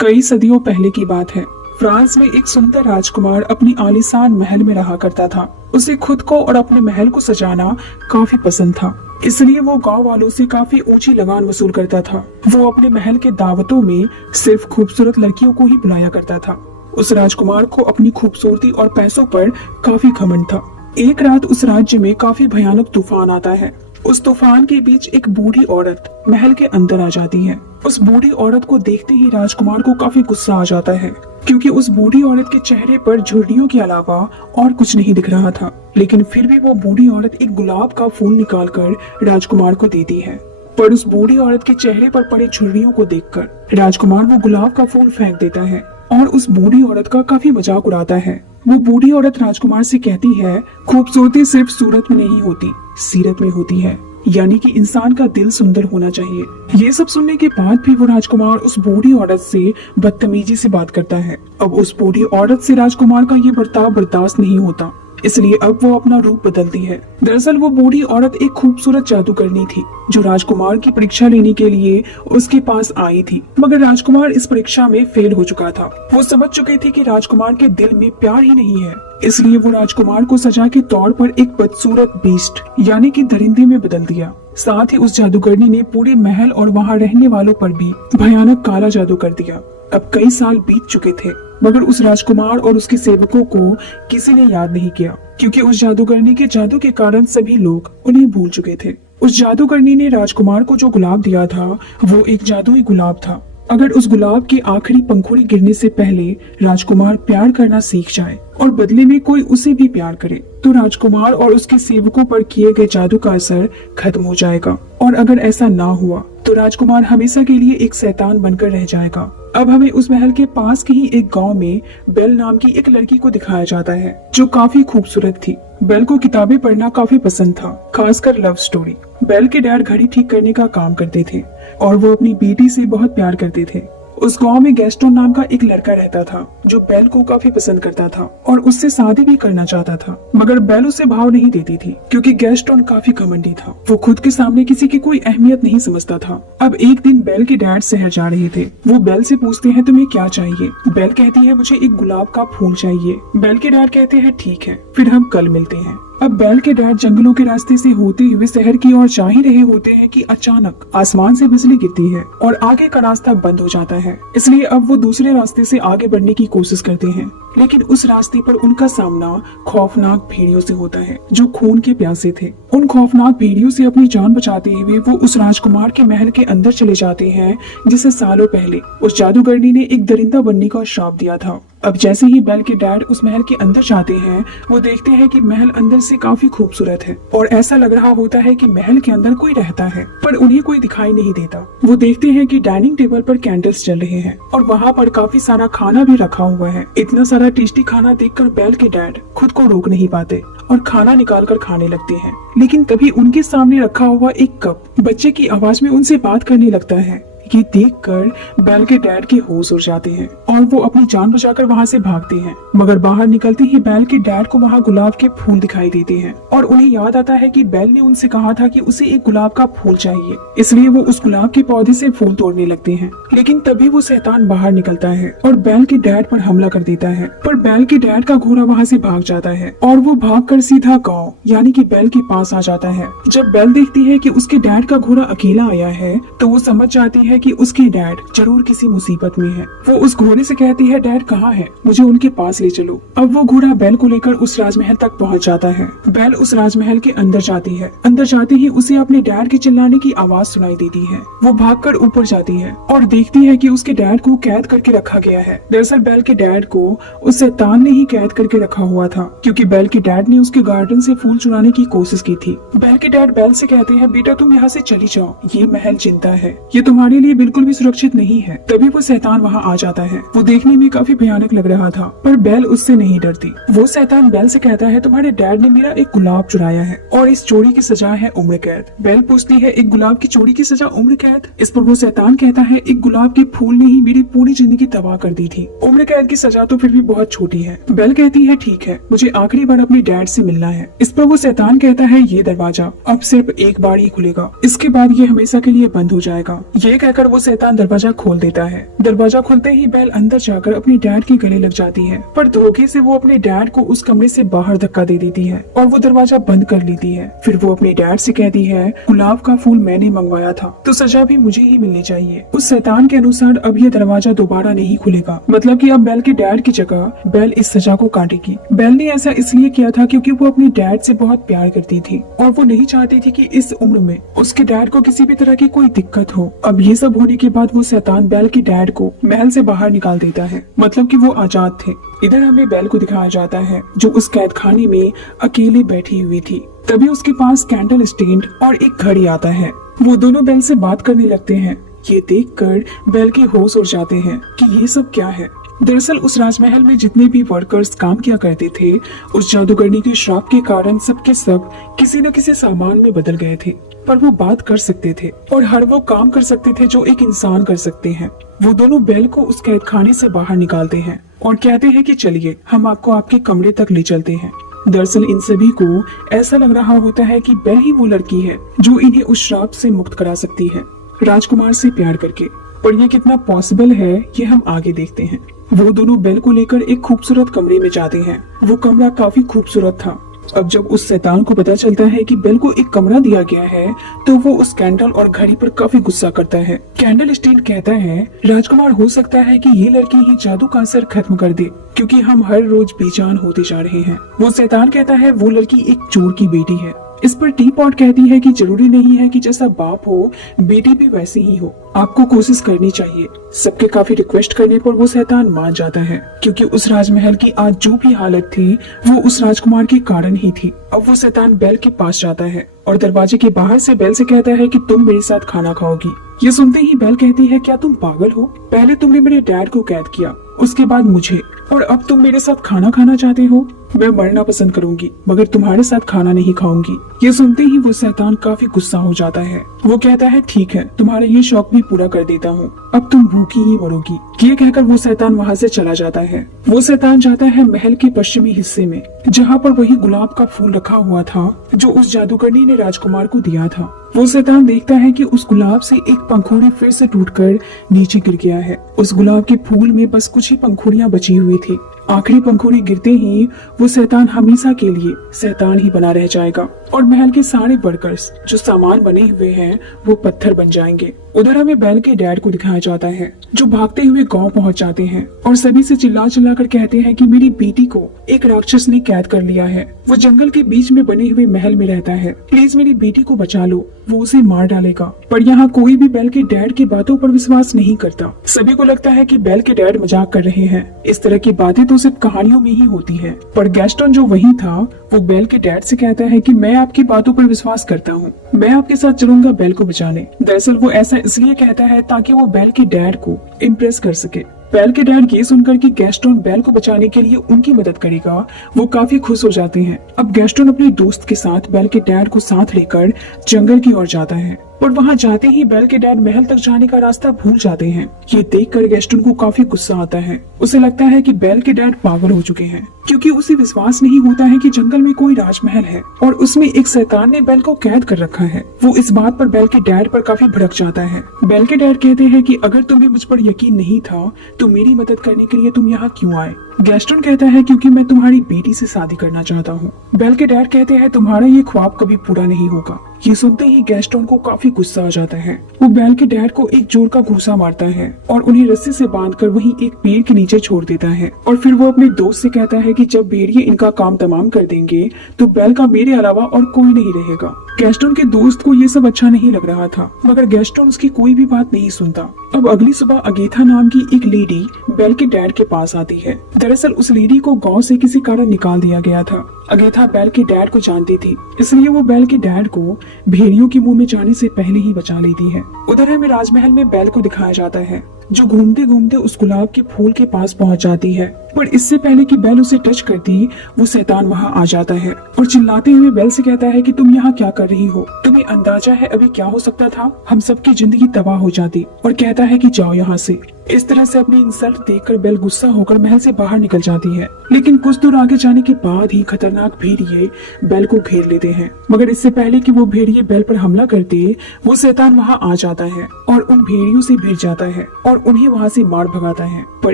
कई सदियों पहले की बात है। फ्रांस में एक सुंदर राजकुमार अपनी आलीशान महल में रहा करता था। उसे खुद को और अपने महल को सजाना काफी पसंद था, इसलिए वो गांव वालों से काफी ऊंची लगान वसूल करता था। वो अपने महल के दावतों में सिर्फ खूबसूरत लड़कियों को ही बुलाया करता था। उस राजकुमार को अपनी खूबसूरती और पैसों पर काफी घमंड था। एक रात उस राज्य में काफी भयानक तूफान आता है। उस तूफान के बीच एक बूढ़ी औरत महल के अंदर आ जाती है। उस बूढ़ी औरत को देखते ही राजकुमार को काफी गुस्सा आ जाता है, क्योंकि उस बूढ़ी औरत के चेहरे पर झुर्रियों के अलावा और कुछ नहीं दिख रहा था। लेकिन फिर भी वो बूढ़ी औरत एक गुलाब का फूल निकालकर राजकुमार को देती है। पर उस बूढ़ी औरत के चेहरे पर पड़े झुर्रियों को देखकर राजकुमार वो गुलाब का फूल फेंक देता है और उस बूढ़ी औरत का काफी मजाक उड़ाता है। वो बूढ़ी औरत राजकुमार से कहती है, खूबसूरती सिर्फ सूरत में नहीं होती, सीरत में होती है, यानी कि इंसान का दिल सुंदर होना चाहिए। ये सब सुनने के बाद भी वो राजकुमार उस बूढ़ी औरत से बदतमीजी से बात करता है। अब उस बूढ़ी औरत से राजकुमार का ये बर्ताव बर्दाश्त नहीं होता, इसलिए अब वो अपना रूप बदलती है। दरअसल वो बूढ़ी औरत एक खूबसूरत जादूगरनी थी, जो राजकुमार की परीक्षा लेने के लिए उसके पास आई थी। मगर राजकुमार इस परीक्षा में फेल हो चुका था। वो समझ चुके थे कि राजकुमार के दिल में प्यार ही नहीं है, इसलिए वो राजकुमार को सजा के तौर पर एक बदसूरत बीस्ट यानी कि दरिंदे में बदल दिया। साथ ही उस जादूगरनी ने पूरे महल और वहाँ रहने वालों पर भी भयानक काला जादू कर दिया। अब कई साल बीत चुके थे, मगर उस राजकुमार और उसके सेवकों को किसी ने याद नहीं किया, क्योंकि उस जादूगरनी के जादू के कारण सभी लोग उन्हें भूल चुके थे। उस जादूगरनी ने राजकुमार को जो गुलाब दिया था वो एक जादुई गुलाब था। अगर उस गुलाब की आखिरी पंखुड़ी गिरने से पहले राजकुमार प्यार करना सीख जाए और बदले में कोई उसे भी प्यार करे, तो राजकुमार और उसके सेवकों पर किए गए जादू का असर खत्म हो जाएगा। और अगर ऐसा ना हुआ तो राजकुमार हमेशा के लिए एक शैतान बनकर रह जाएगा। अब हमें उस महल के पास के ही एक गांव में बेल नाम की एक लड़की को दिखाया जाता है, जो काफी खूबसूरत थी। बेल को किताबें पढ़ना काफी पसंद था, खासकर लव स्टोरी। बेल के डैड घड़ी ठीक करने का काम करते थे और वो अपनी बेटी से बहुत प्यार करते थे। उस गांव में गैस्टोन नाम का एक लड़का रहता था, जो बेल को काफी पसंद करता था और उससे शादी भी करना चाहता था। मगर बेल उसे भाव नहीं देती थी, क्योंकि गैस्टोन काफी घमंडी था। वो खुद के सामने किसी की कोई अहमियत नहीं समझता था। अब एक दिन बेल के डैड शहर जा रहे थे। वो बेल से पूछते हैं, तुम्हें क्या चाहिए? बेल कहती है, मुझे एक गुलाब का फूल चाहिए। बेल के डैड कहते हैं, ठीक है, फिर हम कल मिलते हैं। अब बेल के डैड जंगलों के रास्ते से होते हुए शहर की ओर जा ही रहे होते हैं कि अचानक आसमान से बिजली गिरती है और आगे का रास्ता बंद हो जाता है। इसलिए अब वो दूसरे रास्ते से आगे बढ़ने की कोशिश करते हैं, लेकिन उस रास्ते पर उनका सामना खौफनाक भेड़ियों से होता है, जो खून के प्यासे थे। उन खौफनाक भेड़ियों से अपनी जान बचाते हुए वो उस राजकुमार के महल के अंदर चले जाते हैं, जिसे सालों पहले उस जादूगरनी ने एक दरिंदा बनने का श्राप दिया था। अब जैसे ही बेल के डैड उस महल के अंदर जाते हैं, वो देखते हैं कि महल अंदर से काफी खूबसूरत है और ऐसा लग रहा होता है कि महल के अंदर कोई रहता है, पर उन्हें कोई दिखाई नहीं देता। वो देखते हैं कि डाइनिंग टेबल पर कैंडल्स जल रहे हैं और वहाँ पर काफी सारा खाना भी रखा हुआ है। इतना सारा टेस्टी खाना देखकर बेल के डैड खुद को रोक नहीं पाते और खाना निकाल कर खाने लगते हैं। लेकिन तभी उनके सामने रखा हुआ एक कप बच्चे की आवाज में उनसे बात करने लगता है। ये देखकर बेल के डैड के होश उड़ जाते हैं और वो अपनी जान बचाकर वहाँ से भागते हैं। मगर बाहर निकलते ही बेल के डैड को वहाँ गुलाब के फूल दिखाई देते हैं और उन्हें याद आता है कि बेल ने उनसे कहा था कि उसे एक गुलाब का फूल चाहिए। इसलिए वो उस गुलाब के पौधे से फूल तोड़ने लगते हैं। लेकिन तभी वो शैतान बाहर निकलता है और बेल के डैड पर हमला कर देता है। पर बेल के डैड का घोड़ा वहाँ से भाग जाता है और वो भागकर सीधा गाँव यानी कि बेल के पास आ जाता है। जब बेल देखती है कि उसके डैड का घोड़ा अकेला आया है, तो वो समझ जाती है कि उसकी डैड जरूर किसी मुसीबत में है। वो उस घोड़े से कहती है, डैड कहाँ है? मुझे उनके पास ले चलो। अब वो घोड़ा बेल को लेकर उस राजमहल तक पहुँच जाता है। बेल उस राजमहल के अंदर जाती है। अंदर जाते ही उसे अपने डैड के चिल्लाने की आवाज सुनाई देती है। वो भागकर ऊपर जाती है और देखती है कि उसके डैड को कैद करके रखा गया है। दरअसल बेल के डैड को उस शैतान ने ही कैद करके रखा हुआ था, क्योंकि बेल के डैड ने उसके गार्डन से फूल चुराने की कोशिश की थी। बेल के डैड बेल से कहते हैं, बेटा तुम यहाँ से चली जाओ, ये महल जिंदा है, ये तुम्हारे लिए बिल्कुल भी सुरक्षित नहीं है। तभी वो शैतान वहाँ आ जाता है। वो देखने में काफी भयानक लग रहा था, पर बेल उससे नहीं डरती। वो शैतान बेल से कहता है, तुम्हारे डैड ने मेरा एक गुलाब चुराया है और इस चोरी की सजा है उम्र कैद। बेल पूछती है, एक गुलाब की चोरी की सजा उम्र कैद? इस पर वो शैतान कहता है, एक गुलाब के फूल ने ही मेरी पूरी जिंदगी तबाह कर दी थी। उम्र कैद की सजा तो फिर भी बहुत छोटी है। बेल कहती है, ठीक है, मुझे आखिरी बार अपने डैड से मिलना है। इस पर वो शैतान कहता है, ये दरवाजा अब सिर्फ एक बार ही खुलेगा, इसके बाद ये हमेशा के लिए बंद हो जाएगा। ये कहकर कहकर वो शैतान दरवाजा खोल देता है। दरवाजा खुलते ही बेल अंदर जाकर अपने डैड के गले लग जाती है, पर धोखे से वो अपने डैड को उस कमरे से बाहर धक्का दे देती है और वो दरवाजा बंद कर लेती है। फिर वो अपने डैड से कहती है, गुलाब का फूल मैंने मंगवाया था तो सजा भी मुझे ही मिलनी चाहिए। उस शैतान के अनुसार अब ये दरवाजा दोबारा नहीं खुलेगा, मतलब कि अब बेल के डैड की जगह बेल इस सजा को काटेगी। बेल ने ऐसा इसलिए किया था क्योंकि वो अपने डैड से बहुत प्यार करती थी और वो नहीं चाहती थी कि इस उम्र में उसके डैड को किसी भी तरह की कोई दिक्कत हो। अब ये सब होने के बाद वो शैतान बेल के डैड को महल से बाहर निकाल देता है, मतलब कि वो आजाद थे। इधर हमें बेल को दिखाया जाता है जो उस कैद खाने में अकेले बैठी हुई थी। तभी उसके पास कैंडल स्टैंड और एक घड़ी आता है। वो दोनों बेल से बात करने लगते हैं। ये देखकर बेल के होश उड़ जाते हैं कि ये सब क्या है। दरअसल उस राजमहल में जितने भी वर्कर्स काम किया करते थे, उस जादूगरनी के श्राप के कारण सबके सब किसी न किसी सामान में बदल गए थे, पर वो बात कर सकते थे और हर वो काम कर सकते थे जो एक इंसान कर सकते हैं। वो दोनों बेल को उस कैद खाने से बाहर निकालते हैं और कहते हैं कि चलिए हम आपको आपके कमरे तक ले चलते हैं। दरअसल इन सभी को ऐसा लग रहा होता है कि बेल ही वो लड़की है जो इन्हें उस श्राप से मुक्त करा सकती है, राजकुमार से प्यार करके। पर ये कितना पॉसिबल है ये हम आगे देखते हैं। वो दोनों बेल को लेकर एक खूबसूरत कमरे में जाते हैं। वो कमरा काफी खूबसूरत था। अब जब उस शैतान को पता चलता है कि बेल को एक कमरा दिया गया है तो वो उस कैंडल और घड़ी पर काफी गुस्सा करता है। कैंडल स्टैंड कहता है, राजकुमार हो सकता है कि ये लड़की ही जादू का असर खत्म कर दे क्योंकि हम हर रोज बेजान होते जा रहे हैं। वो शैतान कहता है वो लड़की एक चोर की बेटी है। इस पर टी पॉट कहती है कि जरूरी नहीं है कि जैसा बाप हो बेटी भी वैसी ही हो, आपको कोशिश करनी चाहिए। सबके काफी रिक्वेस्ट करने पर वो शैतान मान जाता है क्योंकि उस राजमहल की आज जो भी हालत थी वो उस राजकुमार के कारण ही थी। अब वो शैतान बेल के पास जाता है और दरवाजे के बाहर से बेल से कहता है कि तुम मेरे साथ खाना खाओगी। ये सुनते ही बेल कहती है, क्या तुम पागल हो? पहले तुमने मेरे डैड को कैद किया, उसके बाद मुझे, और अब तुम मेरे साथ खाना खाना चाहते हो? मैं मरना पसंद करूंगी मगर तुम्हारे साथ खाना नहीं खाऊंगी। ये सुनते ही वो शैतान काफी गुस्सा हो जाता है। वो कहता है, ठीक है, तुम्हारा ये शौक भी पूरा कर देता हूँ, अब तुम भूखी ही मरोगी। ये कहकर वो शैतान वहाँ से चला जाता है। वो शैतान जाता है महल के पश्चिमी हिस्से में जहाँ पर वही गुलाब का फूल रखा हुआ था जो उस जादूगरनी ने राजकुमार को दिया था। वो शैतान देखता है कि उस गुलाब से एक पंखुड़ी फिर से टूटकर नीचे गिर गया है। उस गुलाब के फूल में बस कुछ ही पंखुड़ियां बची हुई थी। आखिरी पंखुड़ी गिरते ही वो शैतान हमेशा के लिए शैतान ही बना रह जाएगा और महल के सारे वर्कर्स जो सामान बने हुए हैं वो पत्थर बन जाएंगे। उधर हमें बेल के डैड को दिखाया जाता है जो भागते हुए गांव पहुंच जाते हैं और सभी से चिल्ला चिल्ला कर कहते हैं कि मेरी बेटी को एक राक्षस ने कैद कर लिया है। वो जंगल के बीच में बने हुए महल में रहता है, प्लीज मेरी बेटी को बचा लो, वो उसे मार डालेगा। पर यहाँ कोई भी बेल के डैड की बातों पर विश्वास नहीं करता। सभी को लगता है कि बेल के डैड मजाक कर रहे हैं। इस तरह की बातें तो सिर्फ कहानियों में ही होती है। पर गैस्टन जो वही था वो बेल के डैड से कहता है कि मैं आपकी बातों पर विश्वास करता हूँ, मैं आपके साथ चलूंगा बेल को बचाने। दरअसल वो ऐसा इसलिए कहता है ताकि वो बेल के डैड को इम्प्रेस कर सके। बेल के डैड ये सुनकर कि गैस्टन बेल को बचाने के लिए उनकी मदद करेगा वो काफी खुश हो जाते हैं। अब गैस्टन अपने दोस्त के साथ बेल के डैड को साथ लेकर जंगल की ओर जाता है, पर वहाँ जाते ही बेल के डैड महल तक जाने का रास्ता भूल जाते हैं। ये देखकर गैस्टन को काफी गुस्सा आता है। उसे लगता है कि बेल के डैड पागल हो चुके हैं क्योंकि उसे विश्वास नहीं होता है कि जंगल में कोई राजमहल है और उसमें एक शैतान ने बेल को कैद कर रखा है। वो इस बात पर बेल के डैड पर काफी भड़क जाता है। बेल के डैड कहते हैं कि अगर तुम्हें मुझ पर यकीन नहीं था तो मेरी मदद करने के लिए तुम यहाँ क्यों आए? गैस्टन कहता है क्योंकि मैं तुम्हारी बेटी से शादी करना चाहता हूँ। बेल के डैड कहते हैं तुम्हारा ये ख्वाब कभी पूरा नहीं होगा। ये सुनते ही गैस्टन को काफी गुस्सा आ जाता है। वो बेल के डैड को एक जोर का घूंसा मारता है और उन्हें रस्सी से बांधकर वहीं एक पेड़ के नीचे छोड़ देता है। और फिर वो अपने दोस्त से कहता है कि जब भेड़िए इनका काम तमाम कर देंगे तो बेल का मेरे अलावा और कोई नहीं रहेगा। गैस्टन के दोस्त को ये सब अच्छा नहीं लग रहा था मगर गैस्टन उसकी कोई भी बात नहीं सुनता। अब अगली सुबह अगेथा नाम की एक लेडी बेल के डैड के पास आती है। दरअसल उस लेडी को गांव से किसी कारण निकाल दिया गया था। अगेथा बेल के डैड को जानती थी, इसलिए वो बेल के डैड को भेड़ियों के मुंह में जाने से पहले ही बचा लेती है। उधर हमें राजमहल में बेल को दिखाया जाता है जो घूमते घूमते उस गुलाब के फूल के पास पहुंच जाती है, पर इससे पहले कि बेल उसे टच करती वो शैतान वहां आ जाता है और चिल्लाते हुए बेल से कहता है कि तुम यहाँ क्या कर रही हो? तुम्हें अंदाजा है अभी क्या हो सकता था? हम सबकी जिंदगी तबाह हो जाती। और कहता है कि जाओ यहाँ से। इस तरह से अपनी इंसल्ट देखकर बेल गुस्सा होकर महल से बाहर निकल जाती है। लेकिन कुछ दूर आगे जाने के बाद ही खतरनाक भेड़िए बेल को घेर लेते हैं। मगर इससे पहले कि वो भेड़िए बेल पर हमला करते, वो शैतान वहां आ जाता है और उन भेड़ियों से भिड़ जाता है और उन्हें वहां से मार भगाता है। पर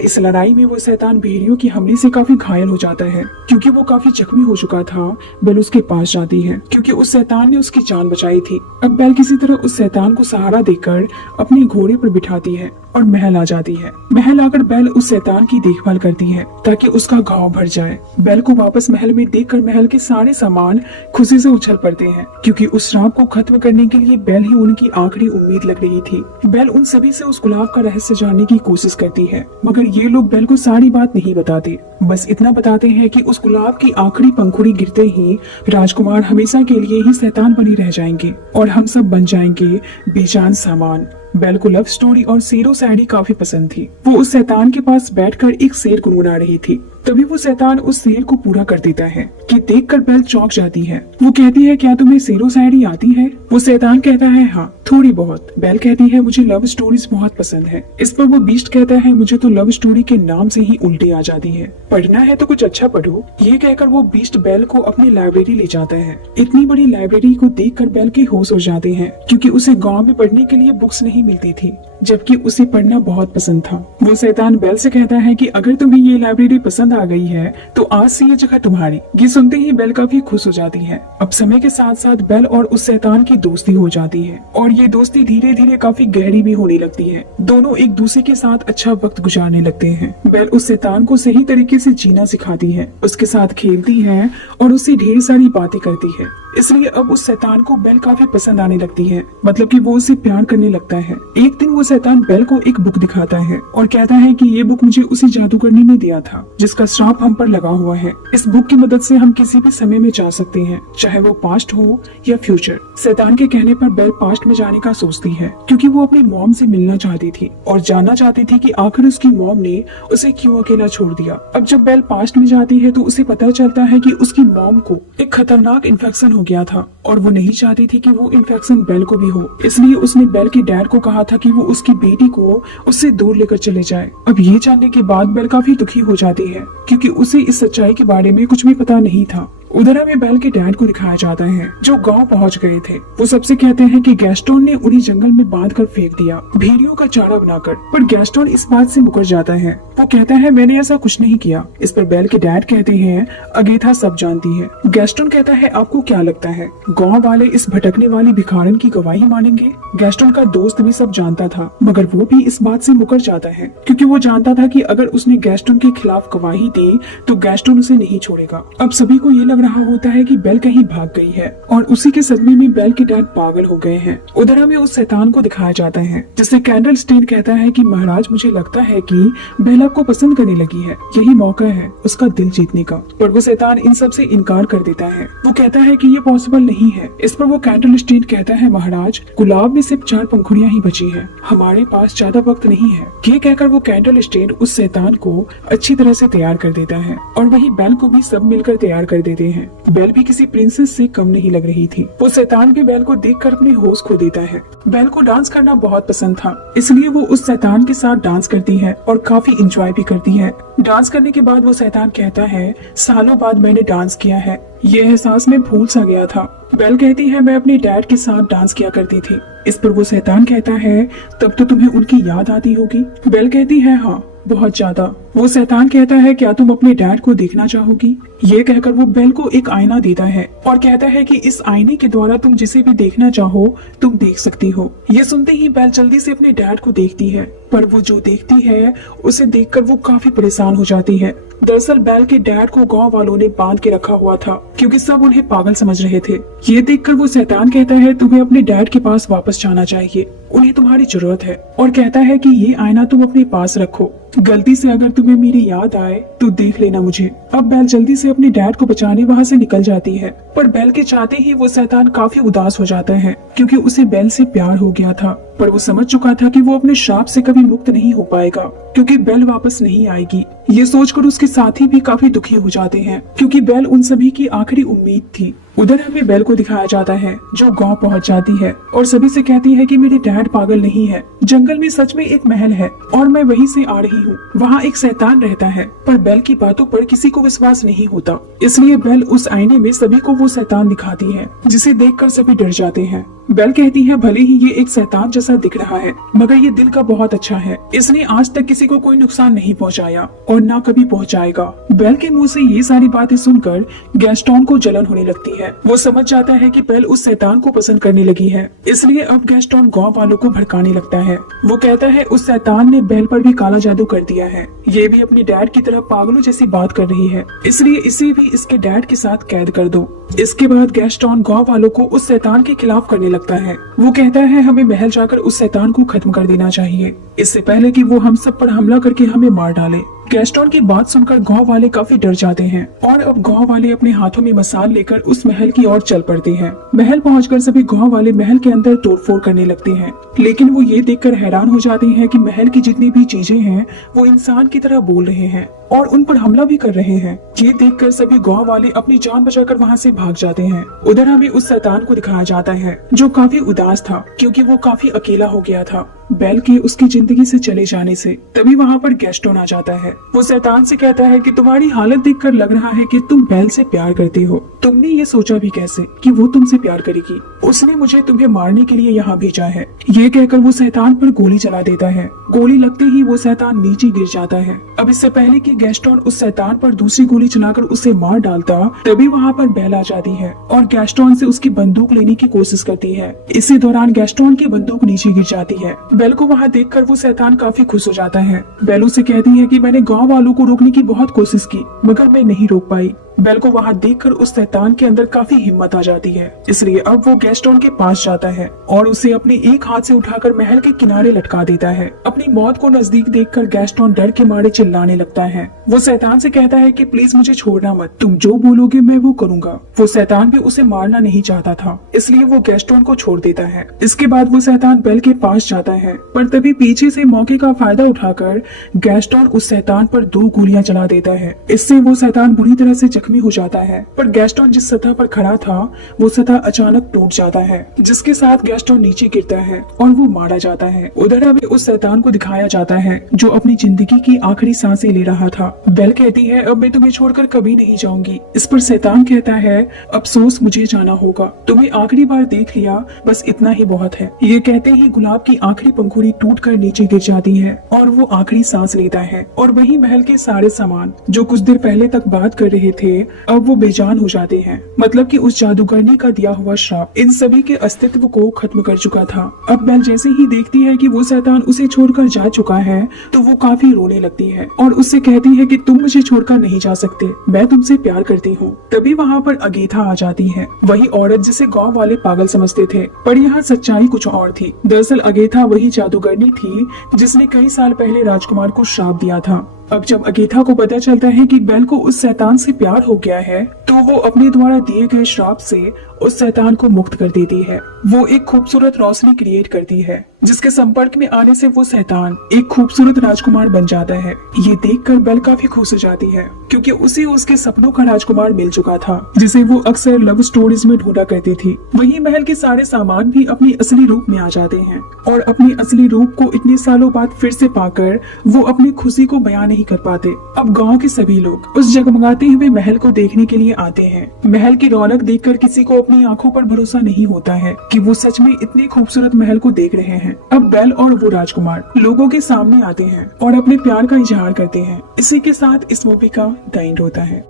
इस लड़ाई में वो शैतान भेड़ियों की हमले से काफी घायल हो जाता है। क्योंकि वो काफी जख्मी हो चुका था, बेल उसके पास जाती है क्योंकि उस शैतान ने उसकी जान बचाई थी। अब बेल किसी तरह उस शैतान को सहारा देकर अपने घोड़े पर बिठाती है और महल आ जाती है। महल आकर बेल उस शैतान की देखभाल करती है ताकि उसका घाव भर जाए। बेल को वापस महल में देखकर महल के सारे सामान खुशी से उछल पड़ते हैं क्योंकि उस श्राप को खत्म करने के लिए बेल ही उनकी आखिरी उम्मीद लग रही थी। बेल उन सभी से उस गुलाब का रहस्य जानने की कोशिश करती है, मगर ये लोग बेल को सारी बात नहीं बताते। बस इतना बताते हैं कि उस गुलाब की आखिरी पंखुड़ी गिरते ही राजकुमार हमेशा के लिए ही शैतान बनी रह जाएंगे और हम सब बन जाएंगे बेजान सामान। बेल को लव स्टोरी और शेरो शायरी काफी पसंद थी। वो उस शैतान के पास बैठकर एक शेर गुनगुना रही थी। तभी वो शैतान उस शेर को पूरा कर देता है कि देखकर बेल चौंक जाती है। वो कहती है, क्या तुम्हें शेरो शायरी आती है? वो शैतान कहता है, हाँ थोड़ी बहुत। बेल कहती है, मुझे लव स्टोरीज बहुत पसंद है। इस पर वो बीस्ट कहता है, मुझे तो लव स्टोरी के नाम से ही उल्टी आ जाती है, पढ़ना है तो कुछ अच्छा पढ़ो। ये कहकर वो बीस्ट बेल को अपनी लाइब्रेरी ले जाता है। इतनी बड़ी लाइब्रेरी को देखकर बेल के होश हो जाते हैं क्योंकि उसे गाँव में पढ़ने के लिए बुक्स नहीं मिलती थी, जबकि उसे पढ़ना बहुत पसंद था। वो शैतान बेल से कहता है कि अगर तुम्हें ये लाइब्रेरी पसंद आ गई है तो आज से ये जगह तुम्हारी। ये सुनते ही बेल काफी खुश हो जाती है। अब समय के साथ साथ बेल और उस शैतान की दोस्ती हो जाती है और ये दोस्ती धीरे धीरे काफी गहरी भी होने लगती है। दोनों एक दूसरे के साथ अच्छा वक्त गुजारने लगते हैं। बेल उस शैतान को सही तरीके से जीना सिखाती है, उसके साथ खेलती है और उससे ढेर सारी बातें करती है। इसलिए अब उस शैतान को बेल काफी पसंद आने लगती है, मतलब कि वो उससे प्यार करने लगता है। एक दिन वो शैतान बेल को एक बुक दिखाता है और कहता है कि ये बुक मुझे उसी जादूगरनी ने दिया था जिसका श्राप हम पर लगा हुआ है। इस बुक की मदद से हम किसी भी समय में जा सकते हैं, चाहे वो पास्ट हो या फ्यूचर। शैतान के कहने पर बेल पास्ट में जाने का सोचती है क्योंकि वो अपनी मॉम से मिलना चाहती थी और जानना चाहती थी कि आखिर उसकी मॉम ने उसे क्यों अकेला छोड़ दिया। अब जब बेल पास्ट में जाती है तो उसे पता चलता है कि उसकी मॉम को एक खतरनाक इन्फेक्शन हो गया था और वो नहीं चाहती थी कि वो इन्फेक्शन बेल को भी हो। इसलिए उसने बेल के डैड को कहा था कि वो उसकी बेटी को उससे दूर लेकर चले जाए। अब ये जानने के बाद बेल काफी दुखी हो जाती है क्योंकि उसे इस सच्चाई के बारे में कुछ भी पता नहीं था। उधर हमें बेल के डैड को दिखाया जाता है जो गांव पहुंच गए थे। वो सबसे कहते हैं कि गैस्टोन ने उन्हें जंगल में बांध कर फेंक दिया, भेड़ियों का चारा बनाकर। पर गैस्टोन इस बात से मुकर जाता है। वो कहता है, मैंने ऐसा कुछ नहीं किया। इस पर बेल के डैड कहते हैं, अगेथा सब जानती है। गैस्टोन कहता है, आपको क्या लगता है गाँव वाले इस भटकने वाली भिखारन की गवाही मानेंगे? गैस्टोन का दोस्त भी सब जानता था, मगर वो भी इस बात से मुकर जाता है क्योंकि वो जानता था कि अगर उसने गैस्टोन के खिलाफ गवाही दी तो गैस्टोन उसे नहीं छोड़ेगा। अब सभी को ये लग रहा होता है कि बेल कहीं भाग गई है और उसी के सदमे में बेल के डैड पागल हो गए हैं। उधर हमें उस शैतान को दिखाया जाता है जिससे कैंडल स्टेन कहता है कि महाराज, मुझे लगता है कि बेल आपको पसंद करने लगी है, यही मौका है उसका दिल जीतने का। पर वो शैतान इन सब से इनकार कर देता है। वो कहता है कि ये पॉसिबल नहीं है। इस पर वो कैंडल स्टेन कहता है, महाराज, गुलाब में सिर्फ 4 पंखुड़ियां ही बची है, हमारे पास ज्यादा वक्त नहीं है। ये कहकर वो कैंडल स्टेन उस शैतान को अच्छी तरह से तैयार कर देता है और वही बेल को भी सब मिलकर तैयार कर देते हैं। बेल भी किसी प्रिंसेस से कम नहीं लग रही थी। वो शैतान भी बेल को देखकर अपने होश खो देता है। बेल को डांस करना बहुत पसंद था, इसलिए वो उस शैतान के साथ डांस करती है और काफी एंजॉय भी करती है। डांस करने के बाद वो शैतान कहता है, सालों बाद मैंने डांस किया है, ये एहसास में भूल सा गया था। बेल कहती है, मैं अपने डैड के साथ डांस किया करती थी। इस पर वो शैतान कहता है, तब तो तुम्हें उनकी याद आती होगी। बेल कहती है, हाँ बहुत ज्यादा। वो शैतान कहता है, क्या तुम अपने डैड को देखना चाहोगी? ये कहकर वो बेल को एक आईना देता है और कहता है कि इस आईने के द्वारा तुम जिसे भी देखना चाहो तुम देख सकती हो। ये सुनते ही बेल जल्दी से अपने डैड को देखती है, पर वो जो देखती है उसे देखकर वो काफी परेशान हो जाती है। दरअसल बेल के डैड को गांव वालों ने बांध के रखा हुआ था क्योंकि सब उन्हें पागल समझ रहे थे। ये देखकर वो शैतान कहता है, तुम्हें अपने डैड के पास वापस जाना चाहिए, उन्हें तुम्हारी जरूरत है। और कहता है कि ये आईना तुम अपने पास रखो, गलती से अगर तुम्हें मेरी याद आए तो देख लेना मुझे। अब बेल जल्दी से अपने डैड को बचाने वहाँ से निकल जाती है, पर बेल के चाहते ही वो शैतान काफी उदास हो जाता है क्योंकि उसे बेल से प्यार हो गया था। पर वो समझ चुका था कि वो अपने श्राप से कभी मुक्त नहीं हो पाएगा क्योंकि बेल वापस नहीं आएगी। ये सोचकर उसके साथी भी काफी दुखी हो जाते हैं क्योंकि बेल उन सभी की आखिरी उम्मीद थी। उधर हमें बेल को दिखाया जाता है जो गांव पहुंच जाती है और सभी से कहती है कि मेरे डैड पागल नहीं है, जंगल में सच में एक महल है और मैं वहीं से आ रही हूँ। वहाँ एक शैतान रहता है। पर बेल की बातों पर किसी को विश्वास नहीं होता, इसलिए बेल उस आईने में सभी को वो शैतान दिखाती है जिसे देखकर सभी डर जाते हैं। बेल कहती है भले ही ये एक शैतान जैसा दिख रहा है मगर ये दिल का बहुत अच्छा है, इसने आज तक किसी को कोई नुकसान नहीं पहुंचाया और ना कभी पहुंचाएगा। बेल के मुंह से ये सारी बातें सुनकर गैस्टोन को जलन होने लगती है। वो समझ जाता है कि बेल उस शैतान को पसंद करने लगी है, इसलिए अब गैस्टोन गांव वालों को भड़काने लगता है। वो कहता है उस शैतान ने बेल पर भी काला जादू कर दिया है, ये भी अपने डैड की तरह पागलों जैसी बात कर रही है, इसलिए इसे भी इसके डैड के साथ कैद कर दो। इसके बाद गैस्टोन गांव वालों को उस शैतान के खिलाफ करने लगता है। वो कहता है हमें महल जाकर उस शैतान को खत्म कर देना चाहिए, इससे पहले कि वो हम सब पर हमला करके हमें मार डाले। गैस्टोन की बात सुनकर गांव वाले काफी डर जाते हैं और अब गांव वाले अपने हाथों में मसाल लेकर उस महल की ओर चल पड़ते हैं। महल पहुंचकर सभी गांव वाले महल के अंदर तोड़फोड़ करने लगते हैं, लेकिन वो ये देखकर हैरान हो जाते हैं कि महल की जितनी भी चीजें हैं वो इंसान की तरह बोल रहे हैं और उन पर हमला भी कर रहे हैं। ये देखकर सभी गांव वाले अपनी जान बचाकर वहाँ से भाग जाते हैं। उधर हमें उस शैतान को दिखाया जाता है जो काफी उदास था क्योंकि वो काफी अकेला हो गया था बेल के उसकी जिंदगी से चले जाने से। तभी वहाँ पर गैस्टोन आ जाता है। वो शैतान से कहता है कि तुम्हारी हालत देखकर लग रहा है कि तुम बेल से प्यार करती हो। तुमने ये सोचा भी कैसे कि वो तुमसे प्यार करेगी? उसने मुझे तुम्हें मारने के लिए यहाँ भेजा है। ये कहकर वो शैतान पर गोली चला देता है। गोली लगते ही वो शैतान नीचे गिर जाता है। अब इससे पहले कि गैस्टोन उस शैतान पर दूसरी गोली चलाकर उसे मार डालता, तभी वहाँ पर बेल आ जाती है और गैस्टोन से उसकी बंदूक लेने की कोशिश करती है। इसी दौरान गैस्टोन की बंदूक नीचे गिर जाती है। बेल को वहाँ देखकर वो शैतान काफी खुश हो जाता है। बेल उसे कहती है कि मैंने गांव वालों को रोकने की बहुत कोशिश की मगर मैं नहीं रोक पाई। बेल को वहाँ देखकर उस शैतान के अंदर काफी हिम्मत आ जाती है, इसलिए अब वो गैस्टोन के पास जाता है और उसे अपने एक हाथ से उठाकर महल के किनारे लटका देता है। अपनी मौत को नजदीक देखकर गैस्टोन डर के मारे चिल्लाने लगता है। वो शैतान से कहता है कि प्लीज मुझे छोड़ना मत, तुम जो बोलोगे मैं वो करूंगा। वो शैतान भी उसे मारना नहीं चाहता था, इसलिए वो गैस्टोन को छोड़ देता है। इसके बाद वो शैतान बेल के पास जाता है, पर तभी पीछे से मौके का फायदा उठाकर गैस्टोन उस शैतान पर 2 गोलियां चला देता है। इससे वो शैतान बुरी तरह से जख्मी हो जाता है। पर गैस्टोन जिस सतह पर खड़ा था वो सतह अचानक टूट जाता है, जिसके साथ गैस्टोन नीचे गिरता है और वो मारा जाता है। उधर हमें उस शैतान को दिखाया जाता है जो अपनी जिंदगी की आखिरी सांसें ले रहा था। बेल कहती है अब मैं तुम्हें छोड़कर कभी नहीं जाऊंगी। इस पर शैतान कहता है अफसोस मुझे जाना होगा, तुम्हें आखिरी बार देख लिया, बस इतना ही बहुत है। ये कहते ही गुलाब की आखिरी पंखुड़ी टूटकर नीचे गिर जाती है और वो आखिरी सांस लेता है। और वही महल के सारे सामान जो कुछ देर पहले तक बात कर रहे थे अब वो बेजान हो जाते हैं। मतलब कि उस जादूगरनी का दिया हुआ श्राप इन सभी के अस्तित्व को खत्म कर चुका था। अब बेल जैसे ही देखती है कि वो शैतान उसे छोड़कर जा चुका है तो वो काफी रोने लगती है और उससे कहती है कि तुम मुझे छोड़कर नहीं जा सकते, मैं तुमसे प्यार करती हूँ। तभी वहाँ पर अगेथा आ जाती है, वही औरत जिसे गाँव वाले पागल समझते थे, पर यहाँ सच्चाई कुछ और थी। दरअसल अगेथा वही जादूगरनी थी जिसने कई साल पहले राजकुमार को श्राप दिया था। अब जब अगेथा को पता चलता है कि बेल को उस शैतान से प्यार हो गया है तो वो अपने द्वारा दिए गए श्राप से उस शैतान को मुक्त कर देती है। वो एक खूबसूरत रोशनी क्रिएट करती है जिसके संपर्क में आने से वो शैतान एक खूबसूरत राजकुमार बन जाता है। ये देखकर बेल काफी खुश हो जाती है क्योंकि उसे उसके सपनों का राजकुमार मिल चुका था जिसे वो अक्सर लव स्टोरीज में ढूंढा करती थी। वही महल के सारे सामान भी अपने असली रूप में आ जाते हैं और अपने असली रूप को इतने सालों बाद फिर से पाकर वो अपनी खुशी को बयान नहीं कर पाते। अब गांव के सभी लोग उस जगमगाते हुए महल को देखने के लिए आते हैं। महल की रौनक देखकर किसी को अपनी आंखों पर भरोसा नहीं होता है कि वो सच में इतने खूबसूरत महल को देख रहे हैं। अब बेल और वो राजकुमार लोगों के सामने आते हैं और अपने प्यार का इजहार करते हैं। इसी के साथ इस मूवी का द एंड होता है।